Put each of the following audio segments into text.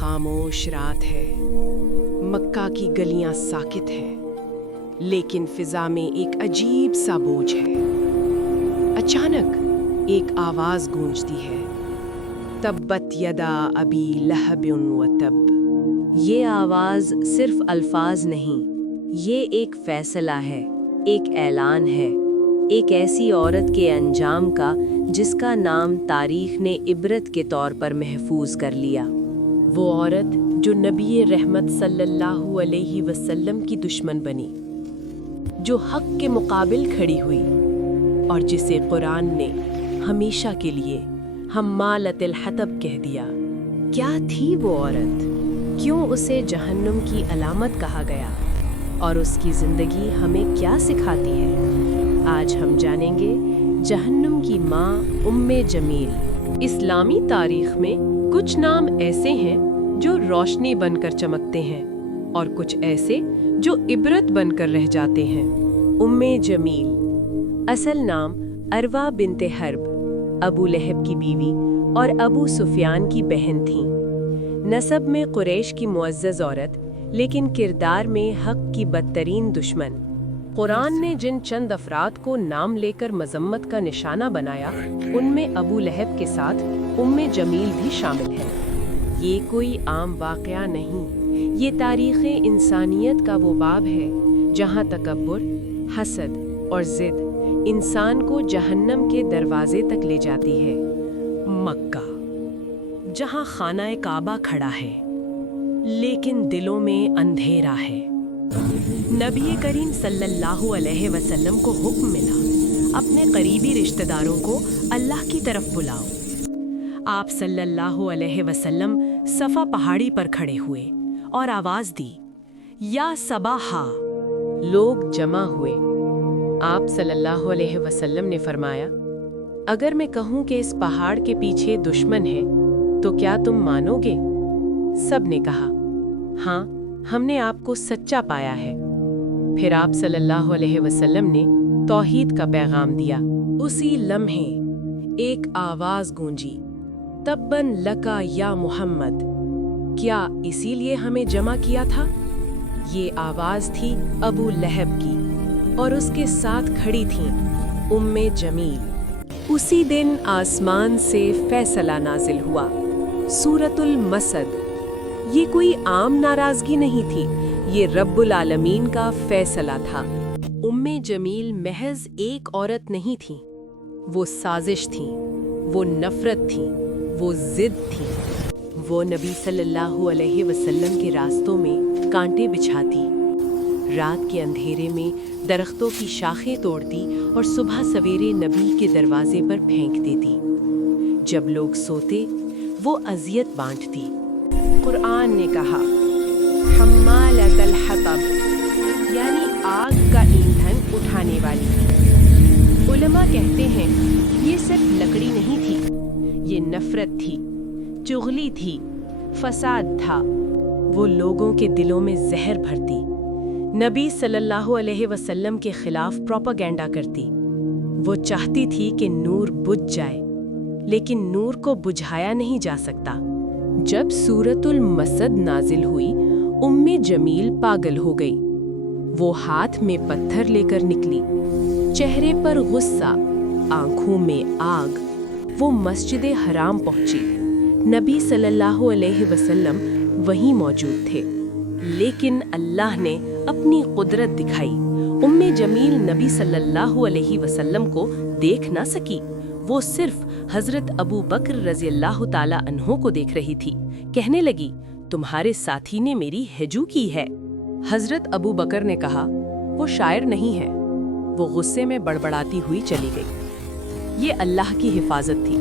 خاموش رات ہے، مکہ کی گلیاں ساکت ہیں، لیکن فضا میں ایک عجیب سا بوجھ ہے۔ اچانک ایک آواز گونجتی ہے، تبت یدا ابی لہب وتب۔ یہ آواز صرف الفاظ نہیں، یہ ایک فیصلہ ہے، ایک اعلان ہے، ایک ایسی عورت کے انجام کا جس کا نام تاریخ نے عبرت کے طور پر محفوظ کر لیا۔ وہ عورت جو نبی رحمت صلی اللہ علیہ وسلم کی دشمن بنی، جو حق کے مقابل کھڑی ہوئی، اور جسے قرآن نے ہمیشہ کے لیے حمالۃ الحطب کہہ دیا۔ کیا تھی وہ عورت؟ کیوں اسے جہنم کی علامت کہا گیا؟ اور اس کی زندگی ہمیں کیا سکھاتی ہے؟ آج ہم جانیں گے جہنم کی ماں ام جمیل۔ اسلامی تاریخ میں کچھ نام ایسے ہیں جو روشنی بن کر چمکتے ہیں، اور کچھ ایسے جو عبرت بن کر رہ جاتے ہیں۔ ام جمیل اصل نام اروا بنت حرب، ابو لہب کی بیوی اور ابو سفیان کی بہن تھیں۔ نسب میں قریش کی معزز عورت، لیکن کردار میں حق کی بدترین دشمن۔ قرآن نے جن چند افراد کو نام لے کر مذمت کا نشانہ بنایا، ان میں ابو لہب کے ساتھ ام جمیل بھی شامل ہے۔ یہ کوئی عام واقعہ نہیں، یہ تاریخ انسانیت کا وہ باب ہے جہاں تکبر، حسد اور ضد انسان کو جہنم کے دروازے تک لے جاتی ہے۔ مکہ، جہاں خانہ کعبہ کھڑا ہے، لیکن دلوں میں اندھیرا ہے۔ نبی کریم صلی اللہ علیہ وسلم کو حکم ملا، اپنے قریبی رشتہ داروں کو اللہ کی طرف بلاؤ۔ آپ صلی اللہ علیہ وسلم صفا پہاڑی پر کھڑے ہوئے اور آواز دی، یا صباحا۔ لوگ جمع ہوئے۔ آپ صلی اللہ علیہ وسلم نے فرمایا، اگر میں کہوں کہ اس پہاڑ کے پیچھے دشمن ہے تو کیا تم مانو گے؟ سب نے کہا، ہاں، ہم نے آپ کو سچا پایا ہے۔ پھر آپ صلی اللہ علیہ وسلم نے توحید کا پیغام دیا۔ اسی لمحے ایک آواز گونجی، تبن لکا یا محمد۔ کیا اسی لیے ہمیں جمع کیا تھا؟ یہ آواز تھی ابو لہب کی، اور اس کے ساتھ کھڑی تھیں ام جمیل۔ اسی دن آسمان سے فیصلہ نازل ہوا، سورۃ المسد۔ یہ کوئی عام ناراضگی نہیں تھی، یہ رب العالمین کا فیصلہ تھا۔ ام جمیل محض ایک عورت نہیں تھی، وہ سازش تھی، وہ نفرت تھی، وہ ضد تھی۔ وہ نبی صلی اللہ علیہ وسلم کے راستوں میں کانٹے بچھاتی، رات کے اندھیرے میں درختوں کی شاخیں توڑتی اور صبح سویرے نبی کے دروازے پر پھینک دیتی۔ جب لوگ سوتے، وہ اذیت بانٹتی۔ قرآن نے کہا، حمالۃ الحطب، یعنی آگ کا ایندھن اٹھانے والی۔ علماء کہتے ہیں یہ صرف لکڑی نہیں تھی، یہ نفرت تھی، چغلی تھی، فساد تھا۔ وہ لوگوں کے دلوں میں زہر بھرتی، نبی صلی اللہ علیہ وسلم کے خلاف پروپیگنڈا کرتی۔ وہ چاہتی تھی کہ نور بجھ جائے، لیکن نور کو بجھایا نہیں جا سکتا۔ جب سورۃ المسد نازل ہوئی، ام جمیل پاگل ہو گئی۔ وہ ہاتھ میں پتھر لے کر نکلی، چہرے پر غصہ، آنکھوں میں آگ۔ وہ مسجد حرام پہنچی۔ نبی صلی اللہ علیہ وسلم وہیں موجود تھے، لیکن اللہ نے اپنی قدرت دکھائی۔ ام جمیل نبی صلی اللہ علیہ وسلم کو دیکھ نہ سکی، وہ صرف حضرت ابو بکر رضی اللہ تعالی عنہ کو دیکھ رہی تھی۔ کہنے لگی، تمہارے ساتھی نے میری ہجو کی ہے۔ حضرت ابو بکر نے کہا، وہ شاعر نہیں ہے۔ وہ غصے میں بڑبڑاتی ہوئی چلی گئی۔ یہ اللہ کی حفاظت تھی۔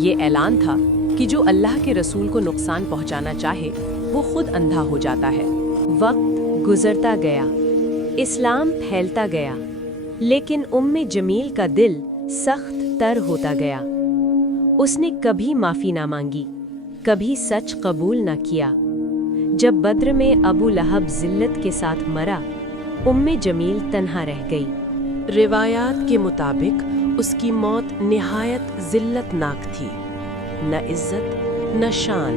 یہ اعلان تھا کہ جو اللہ کے رسول کو نقصان پہنچانا چاہے، وہ خود اندھا ہو جاتا ہے۔ وقت گزرتا گیا، اسلام پھیلتا گیا، لیکن ام جمیل کا دل سخت تر ہوتا گیا۔ اس نے کبھی معافی نہ مانگی، کبھی سچ قبول نہ کیا۔ جب بدر میں ابو لہب ذلت کے ساتھ مرا، ام جمیل تنہا رہ گئی۔ روایات کے مطابق اس کی موت نہایت ذلت ناک تھی، نہ عزت، نہ شان،